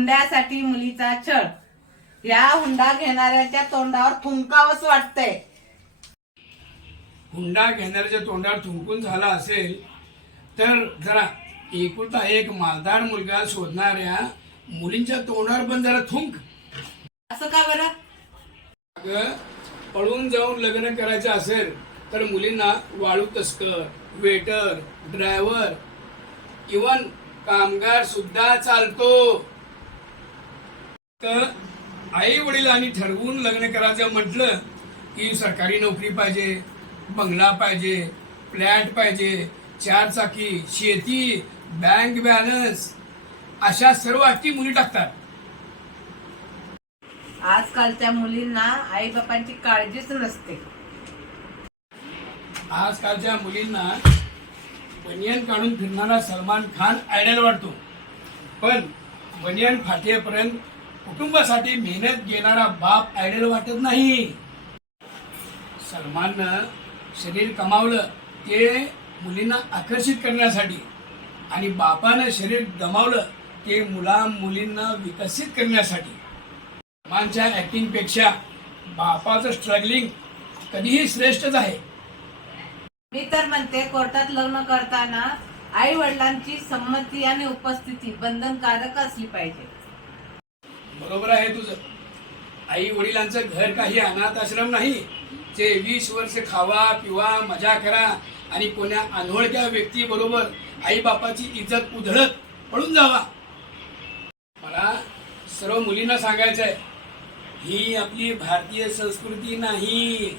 हुंड्यासाठी मुलीचा छळ. या हुंडा घेणाऱ्याच्या तोंडावर थुंकावंच वाटतंय. हुंडा घेणाऱ्याच्या तोंडावर थुंकून झाला असेल तर जरा एकुलता एक मालदार मुलगा शोधणाऱ्या मुलींच्या तोंडावर पण जरा थुंक. असं का बरं? अगं पळून जाऊन लग्न करायचं असेल तर मुलींना वाळू तस्कर वेटर ड्रायव्हर इवन कामगार सुद्धा चालतो. तर आई वडिलांनी ठरवून लग्न करायचं म्हटलं की सरकारी नोकरी पाहिजे बंगला पाहिजे फ्लॅट पाहिजे चार चाकी शेती बँक बॅलन्स अशा सर्व अटी मुली टाकतात. आजकालच्या मुलींना आई बापांची काळजीच नसते. आजकालच्या मुलींना बनियन काढून फिरणारा सलमान खान आयडल वाटतो. पण बनियन फाटेपर्यंत कुटुंबासाठी मेहनत घेणारा बाप आयडल वाटत नाही. सलमाननं शरीर कमावलं ते मुलींना आकर्षित करण्यासाठी आणि बापानं शरीर गमावलं ते मुला मुलींना विकसित करण्यासाठी. सलमानच्या ॲक्टिंगपेक्षा बापाचं स्ट्रगलिंग कधीही श्रेष्ठच आहे. मी तर म्हणते कोर्टात लग्न करताना आई वडिलांची संमती आणि उपस्थिती बंधनकारक असली पाहिजे. बरोबर आहे तुझं. आई वडिलांचं घर काही अनाथ आश्रम नाही. जे वीस वर्ष खावा पिवा मजा करा आणि कोण्या अनोळख्या व्यक्तीबरोबर आईबापाची आई बापाची इज्जत उधळत पळून जावा. मला सर्व मुलींना सांगायचं आहे ही आपली भारतीय संस्कृती नाही.